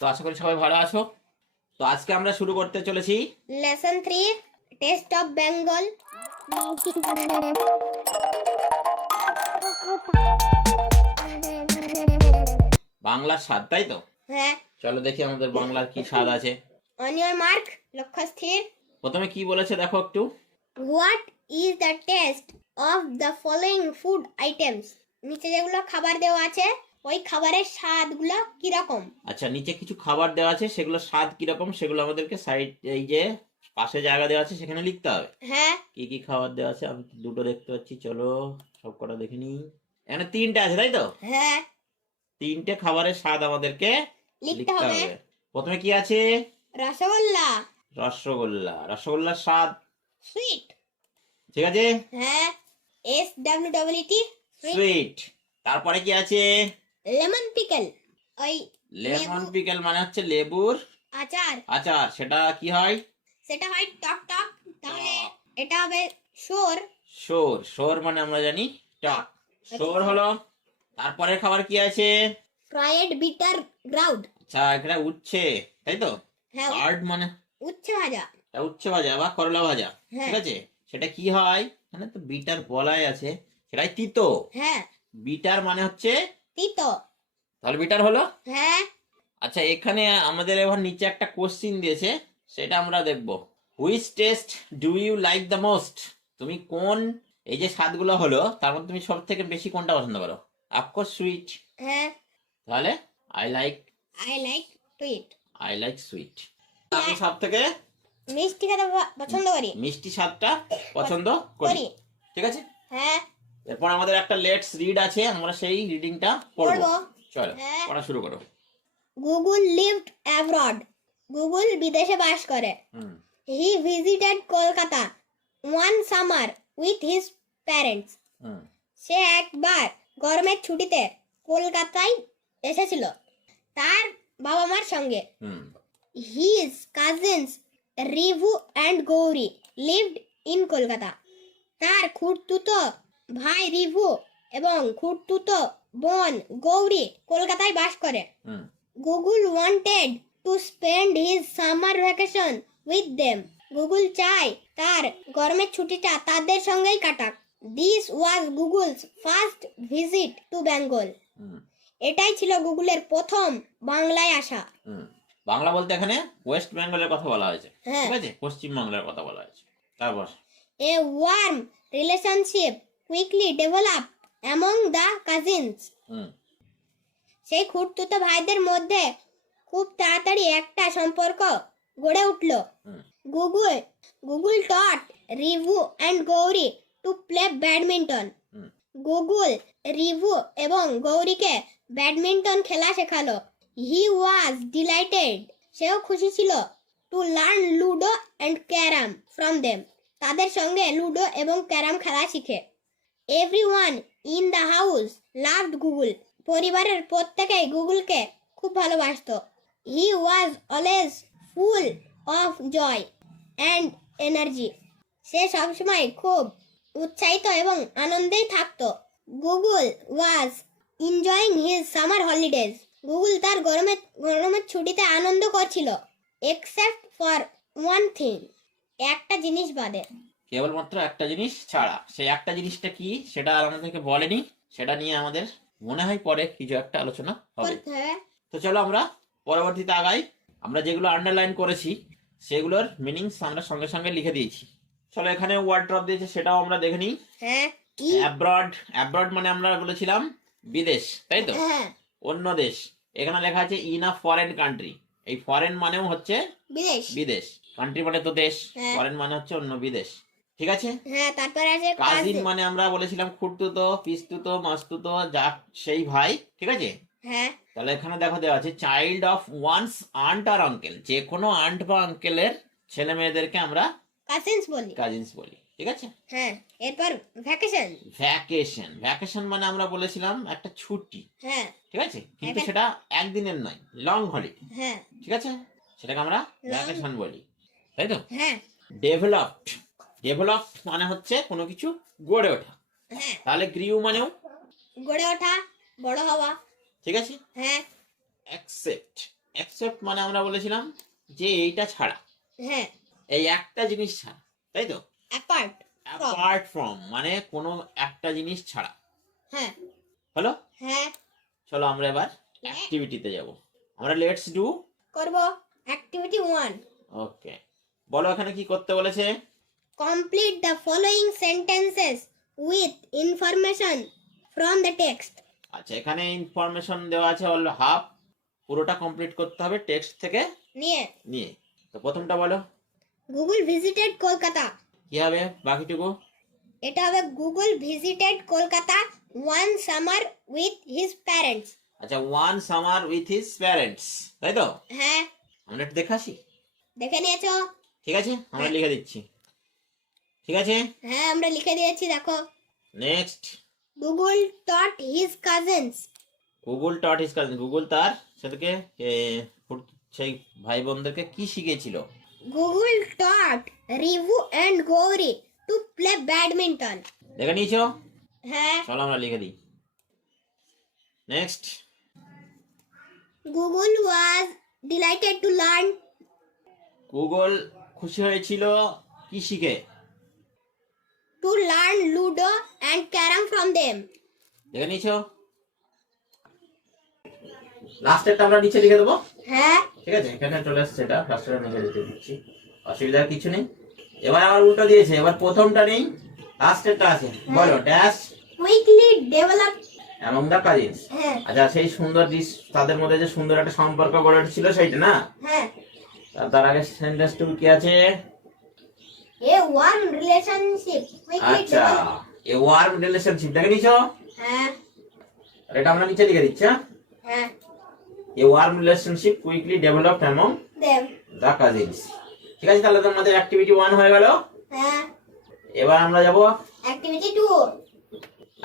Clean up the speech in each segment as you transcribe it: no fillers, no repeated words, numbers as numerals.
তো আশা করি সবাই ভালো আছো। তো আজকে আমরা শুরু করতে চলেছি লেসন 3 টেস্ট অফ বেঙ্গল। বাংলার স্বাদ, তাই তো? হ্যাঁ। চলো দেখি আমাদের বাংলার কি স্বাদ আছে। অন ইওর মার্ক, লক্ষ্য স্থির। প্রথমে কি বলেছে দেখো একটু। What is the test of the following food items? নিচে যেগুলো খাবার দেওয়া আছে ওই খাবারের স্বাদগুলো কি রকম? আচ্ছা, নিচে কিছু খাবার দেওয়া আছে, সেগুলো স্বাদ কিরকম সেগুলো আমাদেরকে সাইড, এই যে পাশে জায়গা দেওয়া আছে সেখানে লিখতে হবে। হ্যাঁ। কি কি খাবার দেওয়া আছে আমি দুটো দেখতে পাচ্ছি, চলো সব কটা দেখে নিই। এখানে তিনটে আছে, তাই তো? হ্যাঁ, তিনটে খাবারের স্বাদ আমাদেরকে লিখতে লিখতে হবে। হবে। প্রথমে কি আছে? রসগোল্লা, রসগোল্লা। রসগোল্লার স্বাদ সুইট। ঠিক আছে, হ্যাঁ, SWEET, সুইট। সুইট। তারপরে কি আছে? লেমন পিকল, ওই লেমন পিকল মানে হচ্ছে লেবুর আচার। আচার, সেটা কি হয়? সেটা হয় টক টক। তাহলে টক। এটা হবে সোর। সোর। সোর মানে আমরা জানি টক। সোর হলো। তারপরের খাবার কি আছে? Fried bitter gourd. আচ্ছা, এখানে উচ্ছে, তাই তো? হ্যাঁ, কার্ড মানে উচ্ছে ভাজা। উচ্ছে ভাজা বা করলা ভাজা, হ্যাঁ। ঠিক আছে। সেটা কি হয়? এখানে তো বিটার বলাই আছে, সেটাই তিতো। হ্যাঁ, বিটার মানে হচ্ছে তিতো। তাহলে বিটার হলো। হ্যাঁ। আচ্ছা, এখানে আমাদের এবার নিচে একটা কোশ্চিন দিয়েছে, সেটা আমরা দেখব। Which taste do you like the most? তুমি কোন, এই যে স্বাদগুলো হলো তার মধ্যে তুমি সব থেকে বেশি কোনটা পছন্দ করো? Of course sweet. হ্যাঁ, তাহলে I like I like to it. Sweet. আমি সব থেকে মিষ্টি খেতে পছন্দ করি। মিষ্টি স্বাদটা পছন্দ করি, ঠিক আছে। হ্যাঁ, এরপর আমাদের একটা লেটস রিড আছে, আমরা সেই রিডিংটা পড়বো। পড়বো। চলো হ্যাঁ। পড়া শুরু করো। Google lived abroad. গুগল বিদেশে বাস করে। হুম। He visited Kolkata one summer with his parents. হুম। সে একবার গরমের ছুটিতে কলকাতায় এসেছিল তার বাবা মার সঙ্গে। হুম। His cousins Rivu and Gauri lived in Kolkata. তার খুড়তুতো ভাই রিভু এবং খুড়তুতো বোন গৌরী কলকাতায় বাস করে। হুম। Google wanted to spend his summer vacation with them. Google চায় তার গরমের ছুটিটা তাদের সঙ্গেই কাটাক। This was Google's first visit to Bengal. হুম। এটাই ছিল গুগলের প্রথম বাংলায় আসা। হুম। বাংলা বলতে এখানে ওয়েস্ট বেঙ্গলের কথা বলা হয়েছে, হ্যাঁ। ঠিক আছে, পশ্চিম বাংলার কথা বলা হয়েছে। তারপর A warm relationship quickly developed among the cousins. হুম। সেই খুড়তুতো ভাইদের মধ্যে খুব তাড়াতাড়ি একটা সম্পর্ক গড়ে উঠল। হুম। Google taught Rivu and Gauri to play badminton. হুম। গুগল রিভু এবং গৌরীকে ব্যাডমিন্টন খেলা শেখালো। হি ওয়াজ ডিলাইটেড, সেও খুশি ছিল। To learn ludo and carrom from them, তাদের সঙ্গে লুডো এবং ক্যারাম খেলা শিখে। Everyone in the house loved Google, পরিবারের প্রত্যেকেই গুগলকে খুব ভালোবাসতো। He was always full of joy and energy, সে সবসময় খুব উৎসাহিত এবং আনন্দেই থাকতো। Google was enjoying his summer holidays, Google তার গরমের ছুটিতে আনন্দ করছিল। এক্সেপ্ট ফর ওয়ান থিং, একটা জিনিস বাদে। কেবলমাত্র একটা জিনিস ছাড়া। সেই একটা জিনিসটা কি সেটা আর আমাদেরকে বলেনি, সেটা নিয়ে আমাদের মনে হয় পরে কিছু একটা আলোচনা হবে। করতে হবে। তো চলো আমরা পরবর্তীতে আগাই। আমরা যেগুলো আন্ডারলাইন করেছি সেগুলোর মিনিংস আমরা সঙ্গে সঙ্গে লিখে দিয়েছি। চলো এখানে ওয়ার্ড ড্রপ দিয়েছে, সেটাও আমরা দেখে নিই। হ্যাঁ। অ্যাব্রড। অ্যাব্রড মানে আমরা বলেছিলাম বিদেশ, তাই তো? হ্যাঁ, অন্য দেশ। এখানে লেখা আছে ইন আ ফরেন কান্ট্রি। এই ফরেন মানেও হচ্ছে বিদেশ। বিদেশ। কান্ট্রি মানে তো দেশ, হ্যাঁ। ফরেন মানে হচ্ছে অন্য বিদেশ, ঠিক আছে। হ্যাঁ, তারপর আছে কাজিন মানে আমরা বলেছিলাম খুড়তুতো, পিসতুতো, মাসতুতো, যা সেই ভাই, ঠিক আছে। হ্যাঁ। তাহলে এখানে দেখো দেওয়া আছে চাইল্ড অফ ওয়ান্স আন্ট আর আঙ্কেল। যে কোনো আন্ট বা আঙ্কেলের ছেলে মেয়েদেরকে আমরা কাজিনস বলি। কাজিনস বলি, ঠিক আছে। হ্যাঁ, এরপর ভ্যাকেশন। ভ্যাকেশন। ভ্যাকেশন মানে আমরা বলেছিলাম একটা ছুটি, হ্যাঁ। ঠিক আছে, কিন্তু সেটা একদিনের নয়, লং হলিডে, হ্যাঁ। ঠিক আছে, সেটাকে আমরা ভ্যাকেশন বলি, তাই তো। হ্যাঁ। ডেভেলপড। ডেভেলপড মানে হচ্ছে কোনো কিছু গড়ে ওঠা। হ্যাঁ, তাহলে গ্রিউ মানেও গড়ে ওঠা, বড় হওয়া, ঠিক আছে। হ্যাঁ। অ্যাকসেপ্ট। এক্সেপ্ট মানে আমরা বলেছিলাম যে এইটা ছাড়া, হ্যাঁ, এই একটা জিনিস ছাড়া, তাই তো? অ্যাপার্ট অ্যাপার্ট ফ্রম মানে কোনো একটা জিনিস ছাড়া। হ্যাঁ হলো? হ্যাঁ চলো আমরা এবার অ্যাক্টিভিটিতে যাব। আমরা লেটস ডু। করব অ্যাক্টিভিটি 1 ওকে, বলো এখানে কি করতে বলেছে? Complete the following sentences with information from the text আচ্ছা, এখানে ইনফরমেশন দেওয়া আছে অল হাফ, পুরোটা কমপ্লিট করতে হবে টেক্সট থেকে নিয়ে। নিয়ে। তো প্রথমটা বলো গুগল ভিজিটেড কলকাতা, কি হবে বাকিটুকু? এটা হবে Google visited Kolkata one summer with his parents. আচ্ছা, one summer with his parents, তাই তো? হ্যাঁ, আমরা একটু দেখে আসি। দেখে নিয়েছো? ঠিক আছে, আমরা লিখে দিচ্ছি। ঠিক আছে, হ্যাঁ আমরা লিখে দিয়েছি, দেখো। Next. Google taught his cousins, Google taught his cousin, Google তার সাথে সেই ভাই বোনদেরকে কি শিখিয়েছিল? Google taught Rivu and Gauri to play badminton. দেখে নিয়েছো? হ্যাঁ। চলো আমরা লিখে দিই। Next. Google was delighted to learn, Google খুশি হয়েছিল কি শিখে? To learn ludo and carrom from them. দেখে নিয়েছো? লাস্টেরটা আমরা নিচে লিখে দেবো। হ্যাঁ ঠিক আছে, এখানে চলে আসছে, এটা লাস্টেরটা নিচে লিখে দিচ্ছি, অসুবিধার কিছু নেই। এবার আবার উল্টো দিয়েছে, এবার প্রথমটা নেই, লাস্টেরটা আছে। বলো dash quickly develop among the cousins. হ্যাঁ আচ্ছা, সেই সুন্দর তাদের মধ্যে যে সুন্দর একটা সম্পর্ক গড়ে উঠেছিল সেইটা না? হ্যাঁ। তার আগে সেন্টেন্সটুকু কি আছে? এ ওয়ান রিলেশনশিপ কুইকলি আচ্ছা, ডেভেলপ। এ ওয়ার্ম রিলেশনশিপ, দেখে নিছো? হ্যাঁ আর এটা আমরা নিচে লিখে দিচ্ছি। হ্যাঁ। A warm relationship quickly developed among them. The cousins. ঠিক আছে, তাহলে তোমাদের অ্যাক্টিভিটি 1 হয়ে গেল। হ্যাঁ। এবার আমরা যাব অ্যাক্টিভিটি 2।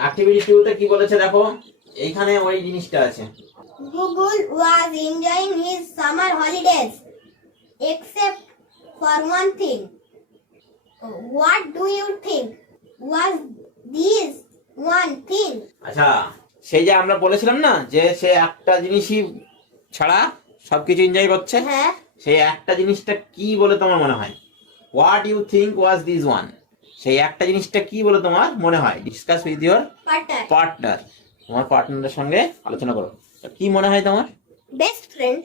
অ্যাক্টিভিটি 2 তে কি বলেছে দেখো, এইখানে ওই জিনিসটা আছে। Google was enjoying his summer holidays except for one thing. What do you think was this one thing? আচ্ছা, সেই যে আমরা বলেছিলাম না যে সে একটা জিনিসই ছাড়া সবকিছু এনজয় করছে, হ্যাঁ। সেই একটা জিনিসটা কি বলে তোমার মনে হয়? What you think was this one, সেই একটা জিনিসটা কি বলে তোমার মনে হয়? Discuss with your partner. Partner, তোমার পার্টনারের সঙ্গে আলোচনা করো। কি মনে হয় তোমার? Best friend.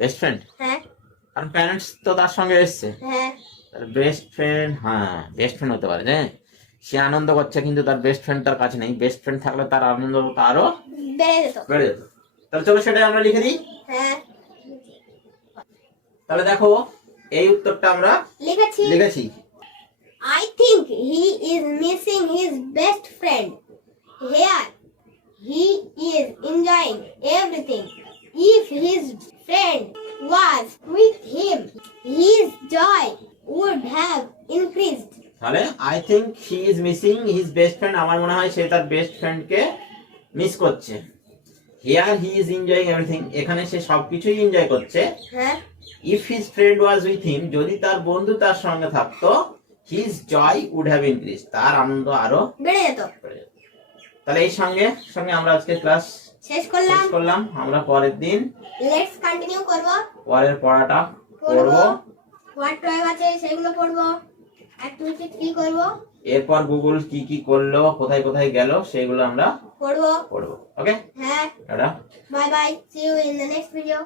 বেস্ট ফ্রেন্ড, হ্যাঁ কারণ প্যারেন্টস তো তার সঙ্গে এসছে। হ্যাঁ। বেস্ট ফ্রেন্ড, হ্যাঁ বেস্ট ফ্রেন্ড হতে পারে। হ্যাঁ, সে আনন্দ করছে কিন্তু তার বেস্ট ফ্রেন্ড তার কাছে নেই। বেস্ট ফ্রেন্ড থাকলে তার আনন্দ আরো বেড়ে যেত। বেড়ে যেত। তাহলে চলো সেটাই আমরা লিখে দিই। হ্যাঁ তাহলে দেখো, এই উত্তরটা আমরা লিখেছি। I think he is missing his best friend. Here, he is enjoying everything. If his friend was with him, his joy would have increased. তাহলে I think he is missing his best friend, আমার মনে হয় সে তার best ফ্রেন্ডকে miss করছে। Here he is enjoying everything, এখানে সে সবকিছুই এনজয় করছে। হ্যাঁ। If his friend was with him, যদি তার বন্ধু তার সঙ্গে থাকতো, his joy would have increase, তার আনন্দ আরো বেড়ে যেত। তাহলে এই সঙ্গে সঙ্গে আমরা আজকে ক্লাস শেষ শেষ করলাম। আমরা পরের দিন লেটস কন্টিনিউ করব। পরের পড়াটা পড়বো। হোয়াট ট্রাইব আছে সেগুলো পড়বো। অ্যাক্টিভিটি 3 করব। এরপর গুগল কি কি করলো, কোথায় কোথায় গেল, সেগুলো আমরা পড়বো। ওকে, হ্যাঁ। Tata. Bye bye. See you in the next video.